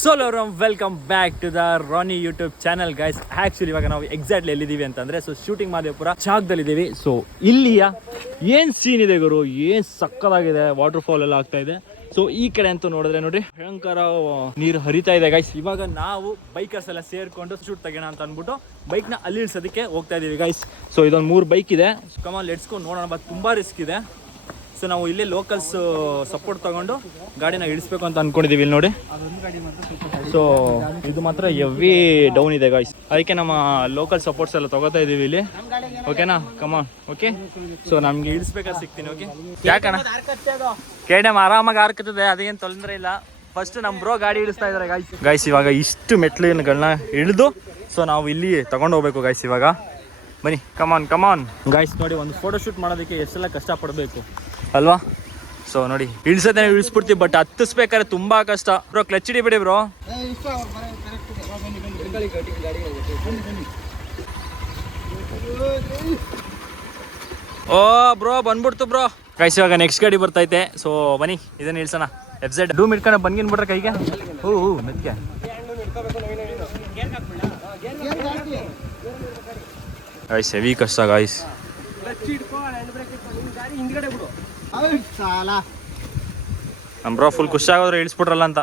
So welcome back to the Rani YouTube channel guys actually ಇವಾಗ ನಾವು exactly ಎಲ್ಲಿದ್ದೀವಿ ಅಂತಂದ್ರೆ so shooting Mahadevapura ಚಾಕ್ದಲ್ಲಿ ಇದ್ದೀವಿ so ಇಲ್ಲಿಯ ಏನ್ ಸೀನ್ ಇದೆ ಗುರು? ಏನ್ ಸಕ್ಕದಾಗಿದೆ? ವಾಟರ್ ಫಾಲ್ ಎಲ್ಲ ಆಗ್ತಾ ಇದೆ. ಸೊ ಈ ಕಡೆ ಅಂತೂ ನೋಡಿದ್ರೆ ನೋಡಿ, ಭಯಂಕರ ನೀರು ಹರಿತಾ ಇದೆ ಗೈಸ್ ಇವಾಗ ನಾವು ಬೈಕರ್ಸ್ ಎಲ್ಲ ಸೇರ್ಕೊಂಡು ಶೂಟ್ ತೆಗೋಣ ಅಂತ ಅಂದ್ಬಿಟ್ಟು ಬೈಕ್ನ ಅಲ್ಲಿ ಇಳಿಸೋದಕ್ಕೆ ಹೋಗ್ತಾ ಇದೀವಿ ಗೈಸ್ ಸೊ ಇದೊಂದು ಮೂರು ಬೈಕ್ ಇದೆ. ಕಮಾಲ್ ಎಡ್ಸ್ಕೊಂಡು ನೋಡೋಣ ಬಟ್ ತುಂಬಾ ರಿಸ್ಕ್ ಇದೆ. ಸೊ ನಾವು ಇಲ್ಲೇ ಲೋಕಲ್ಸ್ ಸಪೋರ್ಟ್ ತಗೊಂಡು ಗಾಡಿನ ಇಳಿಸ್ಬೇಕು ಅಂತ ಅನ್ಕೊಂಡಿದೀವಿ, ಇಲ್ಲಿ ನೋಡಿ. ಸೊ ಇದು ಮಾತ್ರ ಎವಿ ಡೌನ್ ಇದೆ ಗಾಯ್ಸ್ ಅದಕ್ಕೆ ನಮ್ಮ ಲೋಕಲ್ ಸಪೋರ್ಟ್ಸ್ ಎಲ್ಲ ತಗೋತಾ ಇದೀವಿ ಇಲ್ಲಿ. ಓಕೆನಾ ಕಮಾನ್ ಓಕೆ ಸೊ ನಮ್ಗೆ ಇಳಿಸ್ಬೇಕಾದ್ರೆ ಸಿಗ್ತೀನಿ ಓಕೆ ಯಾಕಣ್ಣ ಕೇಡಮ್ ಆರಾಮಾಗಿ ಹಾರ್ಕತ್ತದೆ ಅದೇನು ತೊಂದರೆ ಇಲ್ಲ. ಫಸ್ಟ್ ನಮ್ಮ ಬ್ರೋ ಗಾಡಿ ಇಳಿಸ್ತಾ ಇದಾರೆ ಗಾಯ್ಸ್ ಗಾಯ್ಸ್ ಇವಾಗ ಇಷ್ಟು ಮೆಟ್ಲುಗಳನ್ನ ಇಳಿದು ಸೊ ನಾವು ಇಲ್ಲಿ ತಗೊಂಡು ಹೋಗ್ಬೇಕು ಗಾಯ್ಸ್ ಇವಾಗ. ಬನ್ನಿ. ಕಮಾನ್ ಕಮಾನ್ ಗಾಯ್ಸ್ ನೋಡಿ, ಒಂದು ಫೋಟೋ ಶೂಟ್ ಮಾಡೋದಕ್ಕೆ ಎಷ್ಟೆಲ್ಲ ಕಷ್ಟಪಡಬೇಕು. ಅಲ್ವಾ? ಸೊ ನೋಡಿ ಇಳಿಸೋದೇ ಇಳಿಸ್ಬಿಡ್ತೀವಿ ಬಟ್ ಹತ್ತಿಸ್ಬೇಕಾದ್ರೆ ತುಂಬಾ ಕಷ್ಟ. ಬ್ರೋ ಕ್ಲಚ್ ಇಡಿಬಿಡಿ ಬ್ರೋ ಓ ಬ್ರೋ ಬಂದ್ಬಿಡ್ತು ಬ್ರೋ ಕೈಸ್ ಇವಾಗ ನೆಕ್ಸ್ಟ್ ಗಾಡಿ ಬರ್ತೈತೆ. ಸೊ ಬನ್ನಿ, ಇದನ್ನ ಇಳಿಸೋಣ ಎಫ್ ಝೆಡ್ ಡೂಮ್ ಇಟ್ಕೊಂಡು ಬಂದ್ಗಿನ್ ಬಿಟ್ರೆ ಕೈಗೆ. ಹೂ ಹೂ, ಮೆತ್ಗೆ. ಗಾಯ್ಸ್ ಹೆವಿ ಕಷ್ಟ ಗಾಯ್ಸ್ ನಮ್ಮ ಬ್ರೋ ಫುಲ್ ಖುಷಿ ಆಗೋದ್ರೆ ಇಳಿಸ್ಬಿಟ್ರಲ್ಲ ಅಂತ.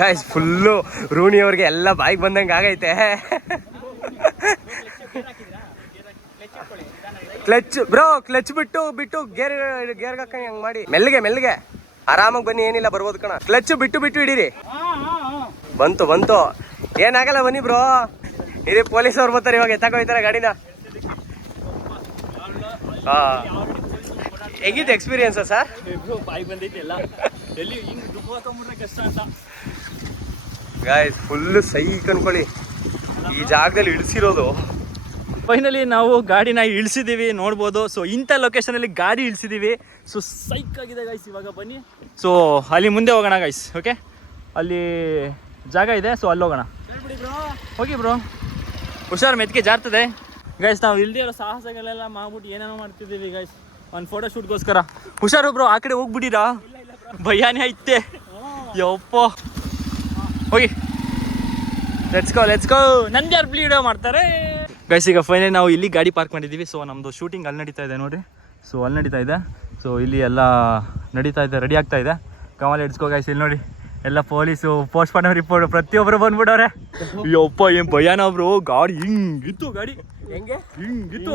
ಗಾಯ್ಸ್ ಫುಲ್ಲು ರೂಣಿ ಅವ್ರಿಗೆ ಎಲ್ಲ ಬಾಯಿಗೆ ಬಂದಂಗೆ ಆಗೈತೆ. ಕ್ಲಚ್ ಬ್ರೋ ಕ್ಲಚ್ ಬಿಟ್ಟು ಬಿಟ್ಟು ಗೇರ್ ಗೇರ್ ಹಾಕಿ ಹಂಗೆ ಮಾಡಿ. ಮೆಲ್ಲಿಗೆ ಮೆಲ್ಲಿಗೆ. ಆರಾಮಾಗಿ ಬನ್ನಿ ಏನಿಲ್ಲ ಬರ್ಬೋದು ಕಣ. ಕ್ಲಚ್ ಬಿಟ್ಟು ಬಿಟ್ಟು ಇಡೀರಿ ಬಂತು ಬಂತು. ಏನಾಗಲ್ಲ ಬನ್ನಿ ಬ್ರೋ ಇದೇ ಪೊಲೀಸ್ ಅವ್ರು ಬರ್ತಾರೆ ಇವಾಗ ಎತ್ತಾಕೋಯ್ತಾರೆ ಗಾಡಿನ. ಹಾ ಹೆಂಗಿತ್ತು ಎಕ್ಸ್ಪೀರಿಯನ್ಸಾ ಸರ್ ಬಾಯ್ ಬಂದೈತೆ ಎಲ್ಲ. ಎಲ್ಲಿ ಹಿಂಗೆ ದುಃಖ ಹಾಕೊಂಡ್ಬಿಟ್ರೆ ಕಷ್ಟ ಅಂತ. ಗಾಯ್ಸ್ ಫುಲ್ ಸೈಕ್ ಅನ್ಕೊಳ್ಳಿ. ಈ ಜಾಗದಲ್ಲಿ ಇಳಿಸಿರೋದು. ಫೈನಲಿ ನಾವು ಗಾಡಿನ ಇಳಿಸಿದೀವಿ ನೋಡ್ಬೋದು. ಸೊ ಇಂಥ ಲೊಕೇಶನ್ ಅಲ್ಲಿ ಗಾಡಿ ಇಳಿಸಿದೀವಿ. ಸೊ ಸೈಕ್ ಆಗಿದೆ ಗೈಸ್ ಇವಾಗ ಬನ್ನಿ. ಸೊ ಅಲ್ಲಿ ಮುಂದೆ ಹೋಗೋಣ ಗೈಸ್ ಓಕೆ ಅಲ್ಲಿ ಜಾಗ ಇದೆ ಸೊ ಅಲ್ಲಿ ಹೋಗೋಣ. ಹೋಗಿ ಬ್ರೋ ಹುಷಾರ್ ಮೆತ್ತಿಗೆ ಜಾರ್ತದೆ. ಗೈಸ್ ನಾವು ಇಲ್ದೇ ಇರೋ ಸಾಹಸಗಳೆಲ್ಲ ಮಾಡ್ಬಿಟ್ಟು ಏನೇನೋ ಮಾಡ್ತಿದ್ದೀವಿ ಗೈಸ್ ಒಂದು ಫೋಟೋ ಶೂಟ್ಗೋಸ್ಕರ ಹುಷಾರು ಬ್ರೋ ಆ ಕಡೆ ಹೋಗ್ಬಿಟ್ಟಿರಾ? ಭಯಾನೇ ಐತೆ. ಯಪ್ಪ. ಹೋಗಿ. ಲೆಟ್ಸ್ ಗೋ ಲೆಟ್ಸ್ ಗೋ ನಂದು ಯಾರು ವಿಡಿಯೋ ಮಾಡ್ತಾರೆ? ಗೈಸ್ ಈಗ ಫೈನಲಿ ನಾವು ಇಲ್ಲಿ ಗಾಡಿ ಪಾರ್ಕ್ ಮಾಡಿದ್ದೀವಿ. ಸೊ ನಮ್ಮದು ಶೂಟಿಂಗ್ ಅಲ್ಲಿ ನಡೀತಾ ಇದೆ ನೋಡಿ ಸೊ ಅಲ್ಲಿ ನಡೀತಾ ಇದೆ. ಸೊ ಇಲ್ಲಿ ಎಲ್ಲ ನಡೀತಾ ಇದೆ ರೆಡಿ ಆಗ್ತಾ ಇದೆ. ಕಮಲ್ ಎಡ್ಸ್ಕೋ ಗೈಸ್ ಇಲ್ಲಿ ನೋಡಿ. ಎಲ್ಲ ಪೊಲೀಸು ಪೋಸ್ಟ್ ಮಾರ್ಟಮ್ ರಿಪೋರ್ಟ್ ಪ್ರತಿಯೊಬ್ಬರು ಬಂದ್ಬಿಡವ್ರೆ ಯಪ್ಪ ಏನು ಭಯಾನ ಬ್ರೋ. ಗಾಡಿ ಹಿಂಗಿತ್ತು ಗಾಡಿ. ಹೆಂಗೆ? ಹಿಂಗಿತ್ತು.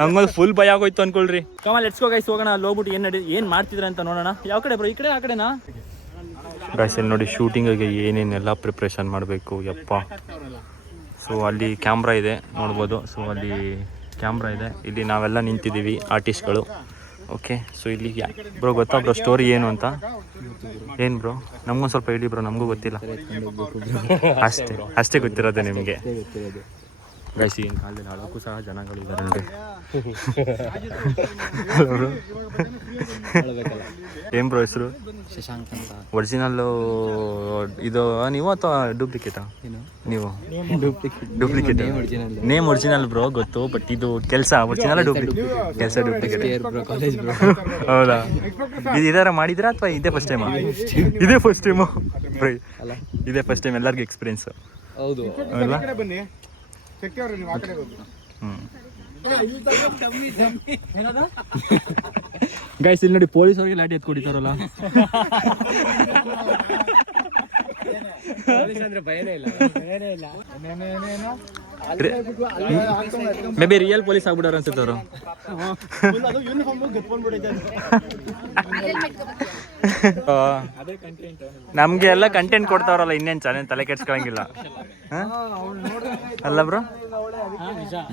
ಹಂಗೊಂದು ಫುಲ್ ಭಯ ಆಗೋಯ್ತು ಅನ್ಕೊಳ್ರಿ. ಕಮಲ್ ಎಟ್ಸ್ಕೋ ಗೈಸ್ ಹೋಗೋಣ. ಅಲ್ಲಿ ಹೋಗ್ಬಿಟ್ಟು ಏನು ನಡಿ ಏನು ಮಾಡ್ತಿದ್ರೆ ಅಂತ ನೋಡೋಣ. ಯಾವ ಕಡೆ ಬ್ರೋ ಈ ಕಡೆ ಆ ಕಡೆನಾ? ಗೈಸ್ ಇಲ್ಲಿ ನೋಡಿ ಶೂಟಿಂಗಿಗೆ ಏನೇನೆಲ್ಲ ಪ್ರಿಪ್ರೇಷನ್ ಮಾಡಬೇಕು. ಯಪ್ಪ. ಸೊ ಅಲ್ಲಿ ಕ್ಯಾಮ್ರಾ ಇದೆ. ನೋಡ್ಬೋದು. ಸೊ ಅಲ್ಲಿ ಕ್ಯಾಮ್ರಾ ಇದೆ. ಇಲ್ಲಿ ನಾವೆಲ್ಲ ನಿಂತಿದ್ದೀವಿ ಆರ್ಟಿಸ್ಟ್ಗಳು ಓಕೆ ಸೊ ಇಲ್ಲಿ ಬ್ರೋ ಗೊತ್ತಾ ಬ್ರೋ ಸ್ಟೋರಿ ಏನು ಅಂತ? ಏನು ಬ್ರೋ ನಮಗೂ ಸ್ವಲ್ಪ ಹೇಳಿ ಬ್ರೋ ನಮಗೂ ಗೊತ್ತಿಲ್ಲ. ಅಷ್ಟೇ ಅಷ್ಟೇ ಗೊತ್ತಿರೋದೆ ನಿಮಗೆ. ಗೈಸ್ ಈಗಿನ ಕಾಲದಲ್ಲಿ ಹಳಕ್ಕೂ ಸಹ ಜನಗಳು ಇದ್ದಾರೆ ನೋಡಿ. ಏನ್ ಬ್ರೋ ಹೆಸರು? ಶಶಾಂಕ್ ಅಂತ. ಒರಿಜಿನಲ್ ಇದು ನೀವು ಅಥವಾ ಡೂಪ್ಲಿಕೇಟಾ ನೀವು. ಡೂಪ್ಲಿಕೇಟ್ ನೇಮ್ ಒರಿಜಿನಲ್ ಬ್ರೋ ಗೊತ್ತು ಬಟ್ ಇದು ಕೆಲಸ ಒರಿಜಿನಲ್ ಡೂಪ್ಲಿಕೇಟ್ ಕೆಲಸ ಡೂಪ್ಲಿಕೇಟ್ ಬ್ರೋ ಕಾಲೇಜ್ ಬ್ರೋ ಹೌದಾ? ಇದು ಇದಾರ ಮಾಡಿದ್ರಾ ಅಥವಾ ಇದೇ ಫಸ್ಟ್ ಟೈಮ್ ಇದೇ ಫಸ್ಟ್ ಟೈಮು ಇದೇ ಫಸ್ಟ್ ಟೈಮ್ ಎಲ್ಲರಿಗೂ ಎಕ್ಸ್ಪೀರಿಯನ್ಸ್ ಹೌದು. ಅಲ್ಲ ಬನ್ನಿ. ಶಕ್ತಿ ಅವ್ರೆ ನೀವು ಆ ಕಡೆ ಹೋಗಿ. ಹ್ಮ್ ಗೈಸ್ ಇಲ್ಲಿ ನೋಡಿ ಪೊಲೀಸ್ ಅವ್ರಿಗೆ ಲಾಟಿ ಎತ್ ಕೊಡಿತಾರಲ್ಲ ಅಂದ್ರೆ ಭಯನೇ ಇಲ್ಲ. ಮೇ ಬಿ ರಿಯಲ್ ಪೊಲೀಸ್ ಆಗ್ಬಿಡೋರು ಅನ್ಸುತ್ತೆ ಅವರು ನಮ್ಗೆ ಎಲ್ಲ ಕಂಟೆಂಟ್ ಕೊಡ್ತಾವ್ರಲ್ಲ ಇನ್ನೇನ್ ಚಾನೆಲ್ ತಲೆ ಕೆಡ್ಸ್ಕೊಳಂಗಿಲ್ಲ. ಅಲ್ಲ ಬ್ರೋ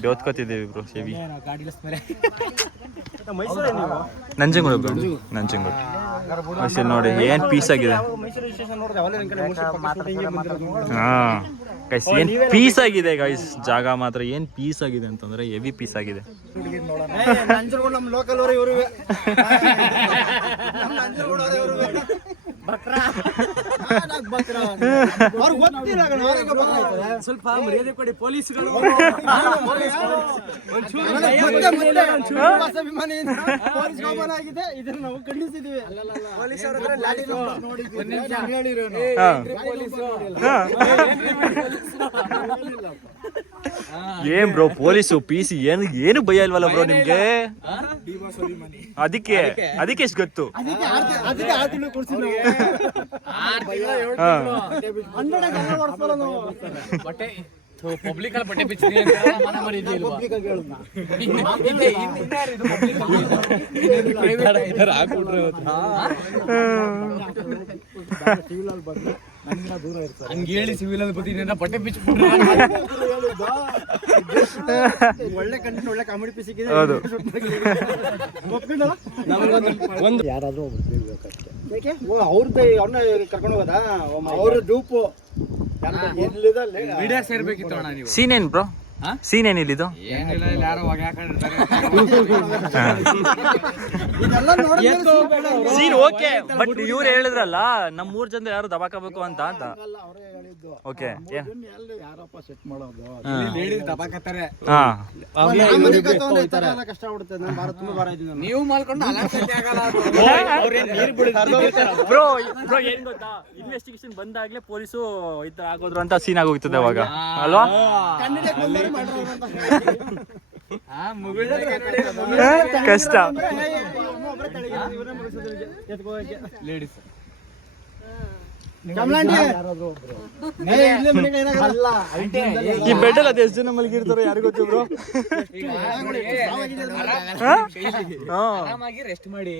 ಜೋತ್ಕೋತಿದ್ದೀವಿ ಬ್ರೋ ಸೇವಿ ನಂಜನಗೂಡು ಬ್ರೋ ನಂಜನಗೂಡು. ಮೈಸೂರು ನೋಡಿ ಏನ್ ಪೀಸ್ ಆಗಿದೆ? ಹಾ ಗೈಸ್ ಏನ್ ಪೀಸ್ ಆಗಿದೆ ಗೈಸ್ ಜಾಗ ಮಾತ್ರ ಏನ್ ಪೀಸ್ ಆಗಿದೆ ಅಂತಂದ್ರೆ ಹೆವಿ ಪೀಸ್ ಆಗಿದೆ. ಸ್ವಲ್ಪ ಮರ್ಯಾದೆ ಕೊಡಿ ಪೊಲೀಸ್ಗಳು. ಆಗಿದೆ ಇದನ್ನ ನಾವು ಖಂಡಿಸಿದೀವಿ. ಏನ್ ಬ್ರೋ ಪೊಲೀಸು ಪಿ ಸಿ ಏನು ಏನು ಭಯ ಇಲ್ವಲ್ಲ ಬ್ರೋ ನಿಮ್ಗೆ? ಅದಕ್ಕೆ ಅದಕ್ಕೆ? ಎಷ್ಟು ಗೊತ್ತು? ಹಾ. ಬಟ್ಟೆ ಪಬ್ಲಿಕ್ ಅಲ್ಲಿ ಬಟ್ಟೆ. ಹಂಗೆ ಹೇಳಿ ಸಿವಿಲ್ ಅಲ್ಲಿ ಬರ್ತೀನಿ ಬಟ್ಟೆ ಬಿಚ್ಚಿಬಿಟ್ರೆ ಒಳ್ಳೆ ಕಂಟೆಂಟ್ ಒಳ್ಳೆ ಕಾಮಿಡಿ ಪೀಸ್ ಸಿಕ್ಕಿದೆ. ಯಾರಾದ್ರೂ ಒಬ್ರು ಬೀಳ್ಬೇಕಷ್ಟೇ ಯಾಕೆ? ಓ ಅವ್ರದ್ದು ಅವ್ರನ್ನ ಕರ್ಕೊಂಡು ಹೋಗೋದಾ? ಅವ್ರ ಡೂಪು ಎಲ್ಲಿದೆ ಅಲ್ಲಿ? ವಿಡಿಯೋ ಸೇರ್ಬೇಕಿತ್ತು ಅಣ್ಣ ನೀವು. ಸೀನ್ ಏನ್ ಬ್ರೋ ಹಾ? ಸೀನ್ ಏನಿಲ್ಲಿದು ಏನಿಲ್ಲ ಇಲ್ಲಿ ಯಾರೋ ಹೊಗೆ ಇದೆಲ್ಲ ನೋಡಿದ್ರೆ ಸೀನ್ ಓಕೆ ಬಟ್ ಇವ್ರು ಹೇಳಿದ್ರಲ್ಲ ನಮ್ಮ ಮೂರ್ ಜನ ಯಾರು ದಬಾಕಬೇಕು ಅಂತ ಅಂತ. ಹೇಳಿದ್ದು ಓಕೆ ಇದನ್ನ ಎಲ್ಲಿ ಯಾರಪ್ಪ ಸೆಟ್ ಮಾಡೋದು? ಲೇಡೀಸ್ ದಬಾಕತ್ತಾರೆ. ಹಾ. ಮಾಮೂಲಿ ಕತ್ತವ್ನೆ ಈ ತರ ಎಲ್ಲ ಕಷ್ಟ ಆಗ್ಬಿಡುತ್ತೆ ನಾನು ಭಾರ ತುಂಬಾ ಭಾರ ಇದ್ದೀನಿ ನಾನು. ನೀವು ಮಾಡ್ಕೊಂಡು ಅಲಾಡ್ಸಕ್ಕೆ ಆಗಲ್ಲ ಅದು. ಬ್ರೋ ಬ್ರೋ ಏನ್ ಗೊತ್ತಾ? ಇನ್ವೆಸ್ಟಿಗೇಷನ್ ಬಂದಾಗ್ಲೇ ಪೊಲೀಸು ಈ ತರ ಆಗೋದ್ರು ಅಂತ ಸೀನ್ ಆಗೋಗ್ತದೆ ಅವಾಗ. ಅಲ್ವಾ? ಬಂದವ್ರು ಮಾಡಿರೋರು ಅಂತ. ಕಷ್ಟ. ಇವ್ರನ್ನೇ ಮುಗಿಸೋದು ನಿಜ. ಲೇಡೀಸ್ ಕಮಲಾಂಟಿ. ಏ, ಇಲ್ಲೇ ಮನೆಗೆ ಏನಾಗಲ್ಲ. ಈ ಬೆಡ್ ಅಲ್ಲಿ ಅದು ಎಷ್ಟು ಜನ ಮಲಗಿರ್ತಾರೋ ಯಾರು ಗೊತ್ತು ಬ್ರೋ ರೆಸ್ಟ್ ಮಾಡಿ.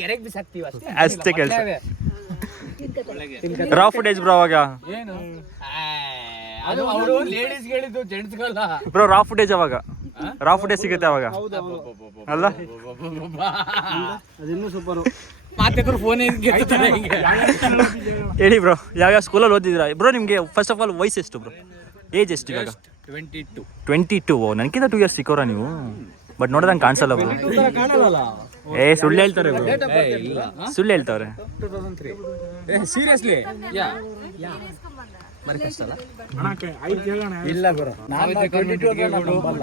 ಕೆರೆಗೆ ಬಿಸಾಕ್ತಿವಿ ಅಷ್ಟೇ. ಅಷ್ಟೇ ರಾ ಫುಟೇಜ್ ಬ್ರೋ ಅವಾಗ. ಏನು? ಅದು ಅವರು ಲೇಡೀಸ್ ಹೇಳಿದ್ದು ಜೆಂಟ್ಸ್ಗಲ್ಲ ಬ್ರೋ ರಾ ಫುಟೇಜ್ ಅವಾಗ ರಾ ಫುಟೇಜ್ ಸಿಗುತ್ತೆ ಅವಾಗ. ಅಲ್ಲ? ಅದಿನ್ನೂ ಸೂಪರು ಫೋನ್ ಗೆಲ್ತಾರೆ ಹೇಳಿ ಬ್ರೋ ಯಾವ್ಯಾವ ಸ್ಕೂಲಲ್ಲಿ ಓದಿದ್ರ ಬ್ರೋ ನಿಮಗೆ ಫಸ್ಟ್ ಆಫ್ ಆಲ್ ವಯಸ್ಸು ಎಷ್ಟು ಬ್ರೋ ಏಜ್ ಎಷ್ಟು ಇವಾಗ? ಟ್ವೆಂಟಿ ಟು ಟ್ವೆಂಟಿ ಟು ನನಗಿಂತ ಟೂ ಇಯರ್ಸ್ ಸಿಕ್ಕೋರಾ ನೀವು? ಬಟ್ ನೋಡಿದಂಗೆ ಕಾಣಿಸಲ್ಲ ಬ್ರೋ ಏ ಸುಳ್ಳು ಹೇಳ್ತಾರೆ ಬ್ರೋ ಇಲ್ಲ. ಸುಳ್ಳು ಹೇಳ್ತಾರೆ. ಸೀರಿಯಸ್ಲಿ ಯಾ ಇಲ್ಲ ಗುರು.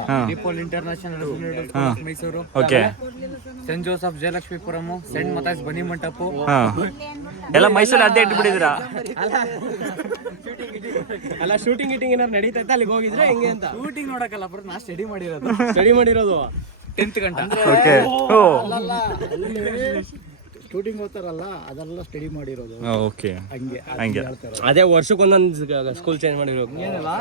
ಹಾಂ. DePaul international. Mysore okay saint Joseph Jayalakshmipuram saint ಮತಾಸ್ Banni Mantapa ಎಲ್ಲ ಮೈಸೂರು ಅದೇ ಇಟ್ಬಿಟ್ಟಿದ್ದೀರಾ? ಅಲ್ಲ. ಶೂಟಿಂಗ್ ಗೀಟಿಂಗ್ ಏನಾದ್ರು ನಡೀತೈತೆ ಅಲ್ಲಿಗೆ ಹೋಗಿದ್ರೆ ಹೆಂಗೆ ಅಂತ? ಶೂಟಿಂಗ್ ನೋಡಕ್ಕಲ್ಲ ಬ್ರೋ ನಾ ಸ್ಟಡಿ ಮಾಡಿರೋದು. ಸ್ಟಡಿ ಮಾಡಿರೋದು? ಟೆಂತ್ ಗಂಟೆ. ಓಕೆ ಶೂಟಿಂಗ್ ಹೋಗ್ತಾರಲ್ಲ ಅದೆಲ್ಲ ಸ್ಟಡಿ ಮಾಡಿರೋದು. ಓಕೆ ಹಂಗೆ ಹಂಗೆ. ಅದೇ ವರ್ಷಕ್ಕೊಂದೊಂದು ಸ್ಕೂಲ್ ಚೇಂಜ್ ಮಾಡಿರೋದು. ಏನಿಲ್ಲ?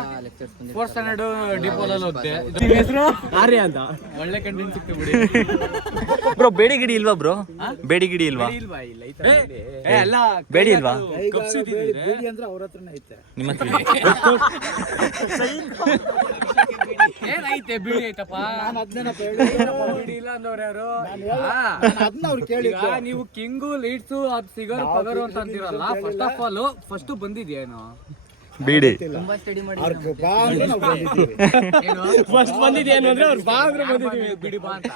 ಫೋರ್ತ್ ಸ್ಟ್ಯಾಂಡರ್ಡ್ ಡಿಪೋಲಲ್ಲಿ ಓದ್ದೆ ಹೆಸರು? ಆರ್ಯ ಅಂತ. ಒಳ್ಳೆ ಕಂಟೆಂಟ್ ಸಿಕ್ತು ಬಿಡಿ. ಬ್ರೋ ಬೇಡಿ ಗಿಡಿ ಇಲ್ವಾ ಬ್ರೋ? ಬೇಡಿ ಗಿಡಿ ಇಲ್ವಾ? ಇಲ್ವಾ? ಇಲ್ಲ ಏ ಅಲ್ಲ ಬೇಡಿ ಇಲ್ವಾ? ಬೇಡಿ ಅಂದ್ರೆ? ಅವ್ರ ಹತ್ರನೇ ಐತೆ. ನಿಮ್ಮ ಹತ್ರ ಏನೈತೆ ಬಿಡಿ ಐತಪ್ಪ? ನಾನು ಅದನ್ನೇನಪ್ಪ ಬಿಡಿ ಇಲ್ಲ ಅಂದವ್ರು ಯಾರು? ಅದನ್ನ ಅವ್ರು ಕೇಳಿ ಈಗ ನೀವು ಕಿಂಗು ಲೀಡ್ಸು ಅದು ಸಿಗೋರು ಪಗರು ಅಂತ ಅಂತೀರಲ್ಲ ಫಸ್ಟ್ ಆಫ್ ಆಲ್ ಫಸ್ಟ್ ಬಂದಿದ್ಯೇನು? ಬೀಡಿ. ಫಸ್ಟ್ ಬಂದಿದ್ದೇನು ಅಂದ್ರೆ ಅವ್ರು ಬಾ ಅಂದ್ರೆ ಬಂದಿದ್ದೀವಿ. ಬಿಡಿ ಬಾ ಅಂತ.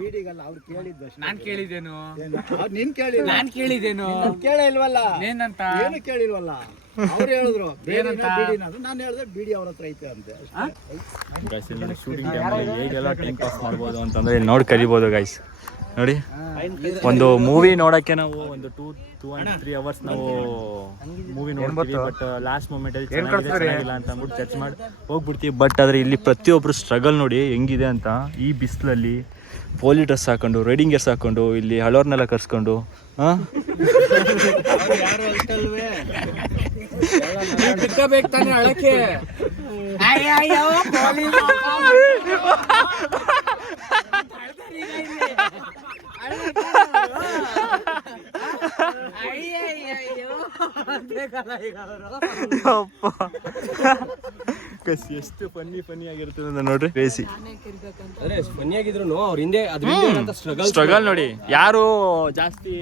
ಬೀಡಿಗಲ್ಲ ಅವ್ರು ಕೇಳಿದ್ದು ನಾನ್ ಕೇಳಿದ್ದೇನು? ಏನು? ಅವ್ರು ನೀನ್ ಕೇಳಿಲ್ಲ. ನಾನ್ ಕೇಳಿದ್ದೇನು? ಕೇಳೇ ಇಲ್ವಲ್ಲ? ಏನಂತ? ಏನು ಕೇಳಿಲ್ವಲ್ಲ? ಅವ್ರು ಹೇಳಿದ್ರು ಅದು ನಾನು ಹೇಳಿದೆ ಬೀಡಿ ಅವ್ರ ಹತ್ರ ಐತೆ ಅಂತೆ. ಶೂಟಿಂಗ್ ಟೈಮಲ್ಲಿ ಹೇಗೆಲ್ಲ ಟೈಮ್ ಪಾಸ್ ಮಾಡ್ಬೋದು ಅಂತಂದ್ರೆ ಇಲ್ಲಿ ನೋಡಿ ಕರಿಬೋದು ಗೈಸ್ ನೋಡಿ. ಒಂದು ಮೂವಿ ನೋಡಕ್ಕೆ ನಾವು ಒಂದು two two and three hours ನಾವು ಮೂವಿ ನೋಡ್ತೀವಿ ಬಟ್ ಲಾಸ್ಟ್ ಮೂಮೆಂಟ್ ಅಲ್ಲಿ ಚೆನ್ನಾಗಿಲ್ಲ ಅಂತ ಅಂದ್ಬಿಟ್ಟು ಚರ್ಚ್ ಮಾಡಿ ಹೋಗ್ಬಿಡ್ತೀವಿ. ಬಟ್ ಆದ್ರೆ ಇಲ್ಲಿ ಪ್ರತಿಯೊಬ್ಬರು ಸ್ಟ್ರಗಲ್ ನೋಡಿ ಹೆಂಗಿದೆ ಅಂತ. ಈ ಬಿಸಿಲಲ್ಲಿ ಪೋಲಿ ಡ್ರೆಸ್ ಹಾಕೊಂಡು ರೈಡಿಂಗ್ ಗೇರ್ಸ್ ಹಾಕೊಂಡು ಇಲ್ಲಿ ಹಳೋರ್ನೆಲ್ಲ ಕರ್ಸ್ಕೊಂಡು ಹಾಂ? ತಾನೆ ಅಳಕ್ಕೆ ಎಷ್ಟು ಫನ್ನಿ ಫನ್ನಿ ಆಗಿರ್ತದೆ ಅಂತ ನೋಡ್ರಿ. ಬೇಸಿ ಅದೇ ಫನ್ನಿ ಆಗಿದ್ರು ಅವ್ರ ಹಿಂದೆ ಅದ್ರ ಸ್ಟ್ರಗಲ್ ಸ್ಟ್ರಗಲ್ ನೋಡಿ. ಯಾರು ಜಾಸ್ತಿ.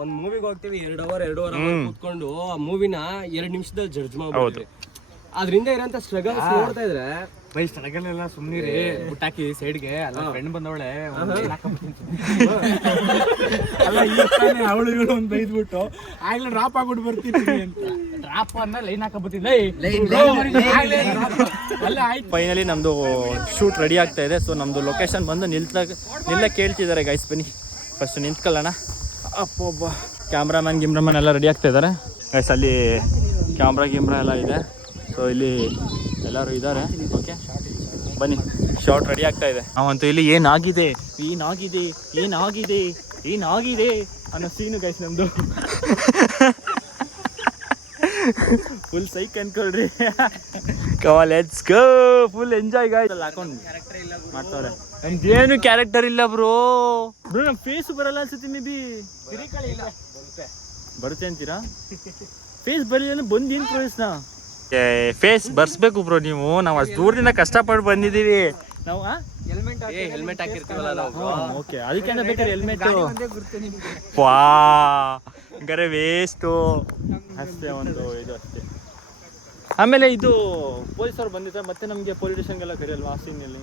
ಒಂದ್ ಮೂವಿಗೆ ಹೋಗ್ತೀವಿ ಎರಡು ಅವರ್ ಎರಡು ಅವರ್ ಕೂತ್ಕೊಂಡು ಆ ಮೂವಿನ ಎರಡ್ ನಿಮಿಷದಲ್ಲಿ ಜಡ್ಜ್ ಮಾಡ್ಬೋದು ಅದ್ರಿಂದ ಇರೋಂತ ಸ್ಟ್ರಗಲ್ಸ್ ನೋಡ್ತಾ ಇದ್ರೆ ಬೈ ಸ್ಥಳಗಳೆಲ್ಲ ಸುಮ್ನಿರಿ ಬುಟ್ಟಾಕಿ ಸೈಡ್ಗೆ ಅಲ್ಲ ಫ್ರೆಂಡ್ ಬಂದವಳೆ ಅಲ್ಲ ಅವಳು ಇವಳು ಒಂದ್ ಬೈದ್ಬಿಟ್ಟು ಆಗ್ಲೇ ಡ್ರಾಪ್ ಆಗ್ಬಿಟ್ಟು ಬರ್ತೀನಿ ಅಂತ. ಡ್ರಾಪ್ ಅಂದ ಲೈನ್ ಹಾಕಬತ್ತಿಲ್ಲ ಅಲ್ಲ ಆಯ್ತು. ಫೈನಲಿ ನಮ್ದು ಶೂಟ್ ರೆಡಿ ಆಗ್ತಾ ಇದೆ ಸೊ ನಮ್ದು ಲೊಕೇಶನ್ ಬಂದು ನಿಲ್ತಾಗ ನಿಲ್ಲ ಕೇಳ್ತಿದ್ದಾರೆ ಗೈಸ್ ಬನ್ನಿ. ಫಸ್ಟ್ ನಿಂತ್ಕೊಳ್ಳೋಣ. ಅಪ್ಪೊಬ್ಬ. ಗಿಮ್ರಾ ಮ್ಯಾನ್ ಎಲ್ಲ ರೆಡಿ ಆಗ್ತಾ ಇದ್ದಾರೆ. ಗೈಸ್ ಅಲ್ಲಿ ಕ್ಯಾಮ್ರಾ ಗಿಮ್ರಾ ಎಲ್ಲ ಇದೆ. ಸೊ ಇಲ್ಲಿ ಎಲ್ಲರೂ ಇದ್ದಾರೆ. ಓಕೆ ಬನ್ನಿ. ಶಾರ್ಟ್ ರೆಡಿ ಆಗ್ತಾ ಇದೆ. ನಾವಂತೂ ಇಲ್ಲಿ ಏನಾಗಿದೆ? ಏನಾಗಿದೆ? ಏನಾಗಿದೆ? ಏನಾಗಿದೆ? ಅನ್ನೋ ಸೀನು ಗೈಸ್ ನಮ್ಮದು ಫುಲ್ ಸೈಕ್ ಅನ್ಕೊಳ್ರಿ. ಕವಾ let's go full enjoy guys ಅಲ್ಲಿ ಹಾಕೊಂಡು ಮಾಡ್ತಾವ್ರೆ. ಏನು ಕ್ಯಾರೆಕ್ಟರ್ ಇಲ್ಲ ಬ್ರೋ ಬ್ರೋ ನಮ್ ಫೇಸ್ ಬರಲ್ಲ ಅನ್ಸುತ್ತೆ ಮೇ ಬಿ ಬರುತ್ತೆ ಅಂತೀರಾ? ಫೇಸ್ ಬರಲಿಲ್ಲ ಬಂದು ಏನ್ ಪ್ರಯೋಜನ? ಫೇಸ್ ಬರ್ಸ್ಬೇಕು ಬ್ರೋ ನೀವು. ನಾವು ಅಷ್ಟು ದೂರದಿಂದ ಕಷ್ಟಪಟ್ಟು ಬಂದಿದ್ದೀವಿ. ನಾವು ಹೆಲ್ಮೆಟ್ ಹಾಕಿರ್ತೀವಲ್ಲ ನಾವು ಓಕೆ ಅದಕ್ಕೆ ಬೇಕಾದ್ರೆ ಹೆಲ್ಮೆಟ್ ವಾ ಹಂಗಾರೆ ವೇಸ್ಟು ಅಷ್ಟೇ ಒಂದು ಇದು ಅಷ್ಟೇ. ಆಮೇಲೆ ಇದು ಪೊಲೀಸರು ಬಂದಿದ್ದಾರೆ ಮತ್ತೆ ನಮಗೆ ಪೊಲೀಸ್ ಸ್ಟೇಷನ್ಗೆಲ್ಲ ಕರೆಯಲ್ವಾ ಆ ಸೀನಲ್ಲಿ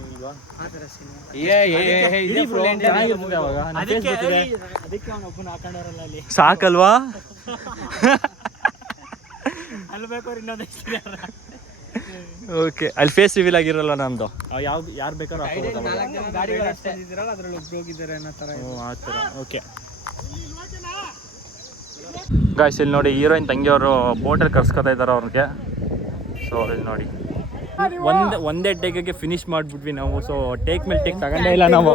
ಗೊತ್ತಿದೆ. ಅದಕ್ಕೆ ಅವನೊಬ್ಬನ ಹಾಕೊಂಡವ್ರಲ್ಲ ಅಲ್ಲಿ. ಸಾಕಲ್ವಾ? ಅಲ್ಲಿ ಬೇಕಾದ್ರೆ ಇನ್ನೊಂದು ಓಕೆ ಅಲ್ಲಿ ಫೇಸ್ ರಿವೀಲ್ ಆಗಿರಲ್ಲ ನಮ್ದು. ಯಾವ ಯಾರು ಬೇಕಾದ್ರೂ ಆ ಥರ. ಓಕೆ ಗಾಯ್ಸ್ ಇಲ್ಲಿ ನೋಡಿ ಹೀರೋಯಿನ್ ತಂಗಿಯವರು ಬೋಟಲ್ಲಿ ಕರ್ಸ್ಕೊತಾ ಇದ್ದಾರೆ ಅವ್ರಿಗೆ. ಸೊ ಇಲ್ಲಿ ನೋಡಿ. ಒಂದ್ ಒಂದೇ ಟೇಕ್ಗೆ ಫಿನಿಶ್ ಮಾಡ್ಬಿಟ್ವಿ ನಾವು. ಸೊ ಟೇಕ್ ಮೇಲೆ ಟೇಕ್ ತಗೊಂಡೇ ಇಲ್ಲ ನಾವು.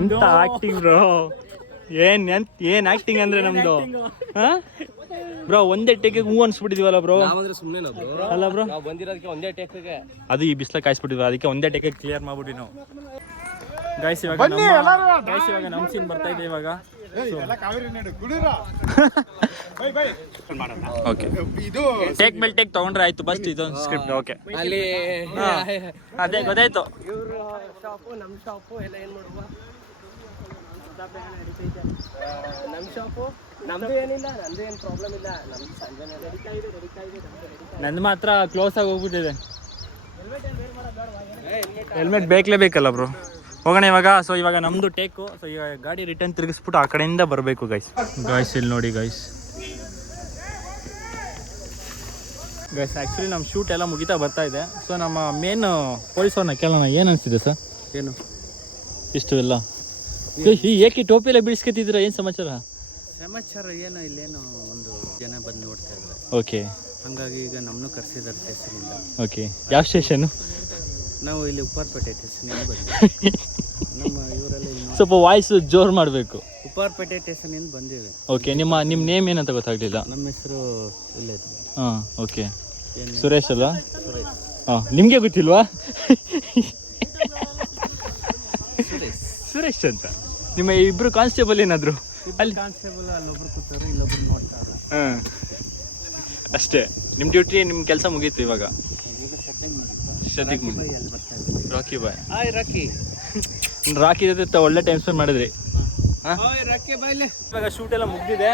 ಎಂತ ಆಕ್ಟಿಂಗ್ ಬ್ರೋ ಏನ್ ಎಂತ ಏನ್ ಆಕ್ಟಿಂಗ್ ಅಂದ್ರೆ ನಮ್ದು? ಬ್ರೋ ಒಂದೇ ಟೇಕಿಗೆ ಹೂ ಅನ್ಸ್ಬಿಟ್ಟಿದೀವಲ್ಲ ಬ್ರೋ ನಾವಂದ್ರೆ ಸುಮ್ಮನೆ ನಾವು ಅಲ್ಲ ಬ್ರೋ ನಾವು ಬಂದಿರೋದಕ್ಕೆ ಒಂದೇ ಟೇಕ್ಗೆ ಅದು ಈ ಬಿಸ್ಲ ಕಾಯಿಸ್ಬಿಟ್ಟಿದ್ವಿ ಅದಕ್ಕೆ ಒಂದೇ ಟೇಕೆ ಕ್ಲಿಯರ್ ಮಾಡ್ಬಿಟ್ಟಿ ನಾವು. ಗಾಯ್ಸ್ ಇವಾಗ ಗಾಯ್ಸ್ ಇವಾಗ ನಮ್ ಸೀನ್ ಬರ್ತಾ ಇದೆ ಇವಾಗ. ಓಕೆ ಇದು ಟೇಕ್ ಮೇಲೆ ಟೇಕ್ ತಗೊಂಡ್ರೆ ಆಯ್ತು ಬಸ್ ಇದೊಂದು ಸ್ಕ್ರಿಪ್ಟ್ ಓಕೆ ಅಲ್ಲಿ ಅದೇ ಗೊತ್ತಾಯ್ತು. ಇವ್ರ ಶಾಪು ನಮ್ಮ ಶಾಪು ಎಲ್ಲ ಏನು ಮಾಡುವ? ನಮ್ಮ ಶಾಪು? ನಮ್ದು ಏನಿಲ್ಲ ನಮ್ದು ಏನು ಪ್ರಾಬ್ಲಮ್ ಇಲ್ಲ. ನಮ್ದು ಸಂಜೆ ನಡೀತಾ ಇದೆ ನಡೀತಾ ಇದೆ ನಮ್ದು ನಡೀತಾ ಇದೆ. ನಂದು ಮಾತ್ರ ಕ್ಲೋಸ್ ಆಗಿ ಹೋಗ್ಬಿಟ್ಟಿದೆ. ಹೆಲ್ಮೆಟ್ ಬೇಕಲೇ ಬೇಕಲ್ಲ ಬ್ರೋ ಹೋಗೋಣ ಇವಾಗ. ಸೊ ಇವಾಗ ನಮ್ದು ಟೇಕು ಸೊ ಇವಾಗ ಗಾಡಿ ರಿಟರ್ನ್ ತಿರುಗಿಸ್ಬಿಟ್ಟು ಆ ಕಡೆಯಿಂದ ಬರಬೇಕು ಗೈಸ್ ಗಾಯ್ಸ್ ಇಲ್ಲಿ ನೋಡಿ ಗೈಸ್ ಗೈಸ್ ಆ್ಯಕ್ಚುಲಿ ನಮ್ಮ ಶೂಟ್ ಎಲ್ಲ ಮುಗಿತಾ ಬರ್ತಾ ಇದೆ. ಸೊ ನಮ್ಮ ಮೇನ್ ಪೊಲೀಸವ್ರನ್ನ ಕೇಳೋಣ. ಏನು ಅನಿಸ್ತಿದೆ ಸರ್ ಏನು? ಇಷ್ಟು ಎಲ್ಲ? ಈ ಏಕೆ ಟೋಪಿ ಎಲ್ಲ ಬಿಡಿಸ್ಕೊತಿದ್ದೀರಾ? ಏನು ಸಮಾಚಾರ? ಸಮಾಚಾರ ಏನೋ ಇಲ್ಲೇನೋ ಒಂದು ಜನ ಬಂದು ನೋಡ್ತಾ ಇದ್ದಾರೆ. ಓಕೆ ಹಂಗಾಗಿ ಈಗ ನಮ್ಮನ್ನು ಕರೆಸಿದ್ದಾರೆ ಸ್ಟೇಷನಿಂದ ಓಕೆ ಯಾವ ಸ್ಟೇಷನು ನಾವು ಇಲ್ಲಿ ಉಪ್ಪಾರಪೇಟೆ ಸ್ಟೇಷನಿಂದ ಬಂದಿದ್ದೀವಿ. ನಮ್ಮ ಇವರಲ್ಲಿ ಸ್ವಲ್ಪ ವಾಯ್ಸ್ ಜೋರು ಮಾಡಬೇಕು. ಉಪ್ಪಾರಪೇಟೆ ಸ್ಟೇಷನಿಂದ ಬಂದಿದೆ ಓಕೆ ನಿಮ್ಮ ನಿಮ್ಮ ನೇಮ್ ಏನಂತ ಗೊತ್ತಾಗ್ಲಿಲ್ಲ? ನಮ್ಮ ಹೆಸರು ಇಲ್ಲೇ ಹಾಂ ಓಕೆ ಸುರೇಶ್ ಅಲ್ಲ? ಸುರೇಶ್. ಹಾಂ ನಿಮಗೆ ಗೊತ್ತಿಲ್ವಾ? ಸುರೇಶ್ ಅಂತ. ನಿಮ್ಮ ಇಬ್ರು ಕಾನ್ಸ್ಟೇಬಲ್ ಏನಾದ್ರು? ಅಲ್ಲಿ ಕಾನ್ಸ್ಟೇಬಲ್ ಅಲ್ಲೊಬ್ರು ಕೂತಾರೆ ಇಲ್ಲೊಬ್ರು ನೋಡ್ತಾರೆ ಹಾಂ. ಅಷ್ಟೇ. ನಿಮ್ಮ ಡ್ಯೂಟಿ ನಿಮ್ಮ ಕೆಲಸ ಮುಗೀತು ಇವಾಗ? ಸದ್ಯಕ್ಕೆ Rocky bye hi Rocky Rocky ಜೊತೆ ಒಳ್ಳೆ ಟೈಮ್ ಸ್ಪೆಂಡ್ ಮಾಡಿದ್ರಿ. ಇವಾಗ ಶೂಟ್ ಎಲ್ಲ ಮುಗ್ದಿದೆ.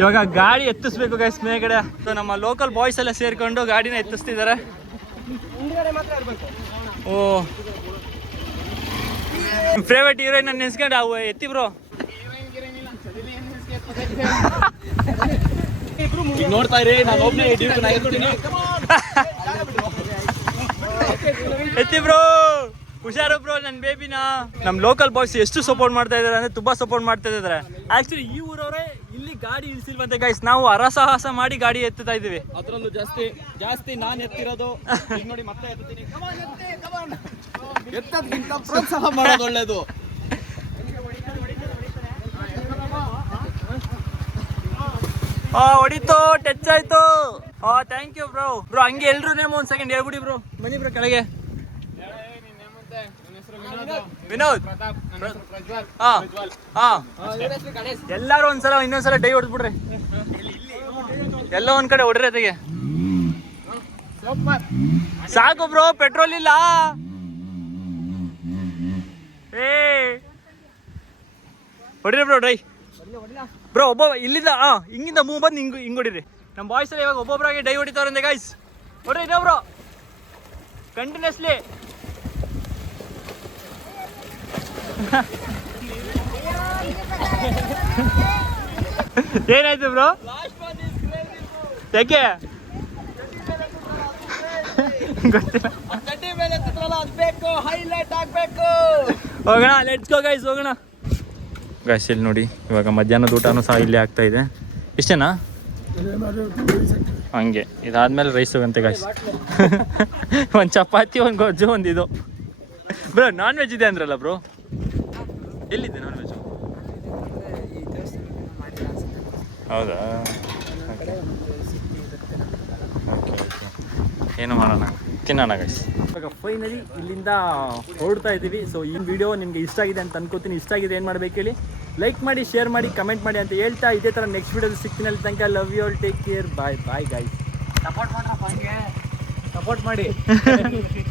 ಇವಾಗ ಗಾಡಿ ಎತ್ತಿಸ್ಬೇಕು ಗೈಸ್ ಮೇಗಡೆ ನಮ್ಮ ಲೋಕಲ್ ಬಾಯ್ಸ್ ಎಲ್ಲ ಸೇರ್ಕೊಂಡು ಗಾಡಿನ ಎತ್ತಿಸ್ತಿದ್ದಾರೆ. ಓ. ಫೇವ್ರೇಟ್ ಹೀರೋಯಿನ್ ನನ್ನ ನೆನ್ಸ್ಕೊಂಡು ಅವು ಎತ್ತಿ ಬ್ರೋ ನೋಡ್ತಾ ಇರಿ ನಾನು ಒಬ್ಬನೇ ಎತ್ತಿ ಬ್ರೋ ಹುಷಾರು ಬ್ರೋ ನನ್ನ ಬೇಬಿನ ನಮ್ಮ ಲೋಕಲ್ ಬಾಯ್ಸ್ ಎಷ್ಟು ಸಪೋರ್ಟ್ ಮಾಡ್ತಾ ಇದ್ದಾರೆ ಅಂದ್ರೆ ತುಂಬಾ ಸಪೋರ್ಟ್ ಮಾಡ್ತಾ ಇದ್ದಾರೆ ಆಕ್ಚುಲಿ ಈ ಊರವರೇ ಇಲ್ಲಿ ಗಾಡಿ ಇಳಿಸಿಲ್ವಂತೆ ಗೈಸ್ ನಾವು ಅರಸಾಹಸ ಮಾಡಿ ಗಾಡಿ ಎತ್ತುತ್ತಾ ಇದೀವಿ ಅದ್ರಲ್ಲೂ ಜಾಸ್ತಿ ಜಾಸ್ತಿ ನಾನು ಎತ್ತಿರೋದು. ನೋಡಿ ಮತ್ತೆ ಎತ್ತೀನಿ. ಎತ್ತದ್ಗಿಂತ ಪ್ರೋತ್ಸಾಹ ಮಾಡೋದು ಒಳ್ಳೇದು. ಆ, ಹೊಡಿತು, ಟಚ್ ಆಯ್ತು. ಆ ಥ್ಯಾಂಕ್ ಯು ಬ್ರೋ ಬ್ರೋ ಹಂಗೆ ಎಲ್ರು ನೇಮ್ ಒಂದ್ ಸೆಕೆಂಡ್ ಹೇಳ್ಬಿಡಿ ಬ್ರೋ ಬನ್ನಿ ಬ್ರೋ ಕೆಳಗೆ. ವಿನೋದ್. ಎಲ್ಲಾರು ಒಂದ್ಸಲ, ಇನ್ನೊಂದ್ಸಲ ಡೈ ಹೊಡೆದ್ಬಿಡ್ರಿ ಎಲ್ಲ ಒಂದ್ ಕಡೆ ಹೊಡ್ರಿ ಅದಕ್ಕೆ ಸಾಕು ಬ್ರೋ ಪೆಟ್ರೋಲ್ ಇಲ್ಲ. ಏ. ಹೊಡಿರಿ ಬ್ರೋ ಡ್ರೈ ಬ್ರೋ, ಒಬ್ಬ ಇಲ್ಲಿಂದ ಹಾ ಹಿಂಗಿಂದ ಮೂವ್ ಬಂದು ಹಿಂಗ್ ಹಿಂಗ್ ಹೊಡಿರಿ. ನಮ್ಮ ಬಾಯ್ಸ್ ಅಲ್ಲಿ ಇವಾಗ ಒಬ್ಬೊಬ್ಬರಾಗಿ ಡೈ ಹೊಡಿತಾರಂತೆ ಗೈಸ್ ಹೊಡ್ರಿ ಬ್ರೋ ಕಂಟಿನ್ಯೂಸ್ಲಿ ಏನಾಯ್ತು ಬ್ರೋ? ಯಾಕೆ? ಗೊತ್ತಿಲ್ಲ. ಹೋಗೋಣ ಲೆಟ್ಸ್ ಗೋ ಹೋಗೋಣ. ಇಲ್ಲಿ ನೋಡಿ, ಇವಾಗ ಮಧ್ಯಾಹ್ನದ ಊಟನೂ ಸಹ ಇಲ್ಲಿ ಆಗ್ತಾ ಇದೆ. ಇಷ್ಟೇನಾ? ಹಂಗೆ, ಇದಾದ್ಮೇಲೆ ರೈಸ್ ಹೋಗಂತೆ ಗಾಯ್ಸ್ ಒಂದು ಚಪಾತಿ, ಒಂದು ಗೊಜ್ಜು, ಒಂದು ಇದು. ಬ್ರೋ ನಾನ್ ವೆಜ್ ಇದೆ ಅಂದ್ರಲ್ಲ ಬ್ರೋ ಎಲ್ಲಿದೆ ನಾನ್ ವೆಜ್ ಹೌದಾ ಓಕೆ ಏನು ಮಾಡೋಣ? ತಿನ್ನೋಣ ಗೈಸ್ ಇವಾಗ ಫೈನಲಿ ಇಲ್ಲಿಂದ ಹೊರಡ್ತಾ ಇದ್ದೀವಿ. ಸೊ ಈ ವಿಡಿಯೋ ನಿಮಗೆ ಇಷ್ಟ ಆಗಿದೆ ಅಂತ ಅನ್ಕೋತೀನಿ. ಇಷ್ಟ ಆಗಿದೆ ಏನು ಮಾಡ್ಬೇಕು ಹೇಳಿ? ಲೈಕ್ ಮಾಡಿ ಶೇರ್ ಮಾಡಿ ಕಮೆಂಟ್ ಮಾಡಿ ಅಂತ ಹೇಳ್ತಾ ಇದೇ ಥರ ನೆಕ್ಸ್ಟ್ ವಿಡಿಯೋದಲ್ಲಿ ಸಿಗ್ತೀನಿ ಅಲ್ಲಿ ತನಕ. Love you all take care bye bye guys support ಮಾಡಿ.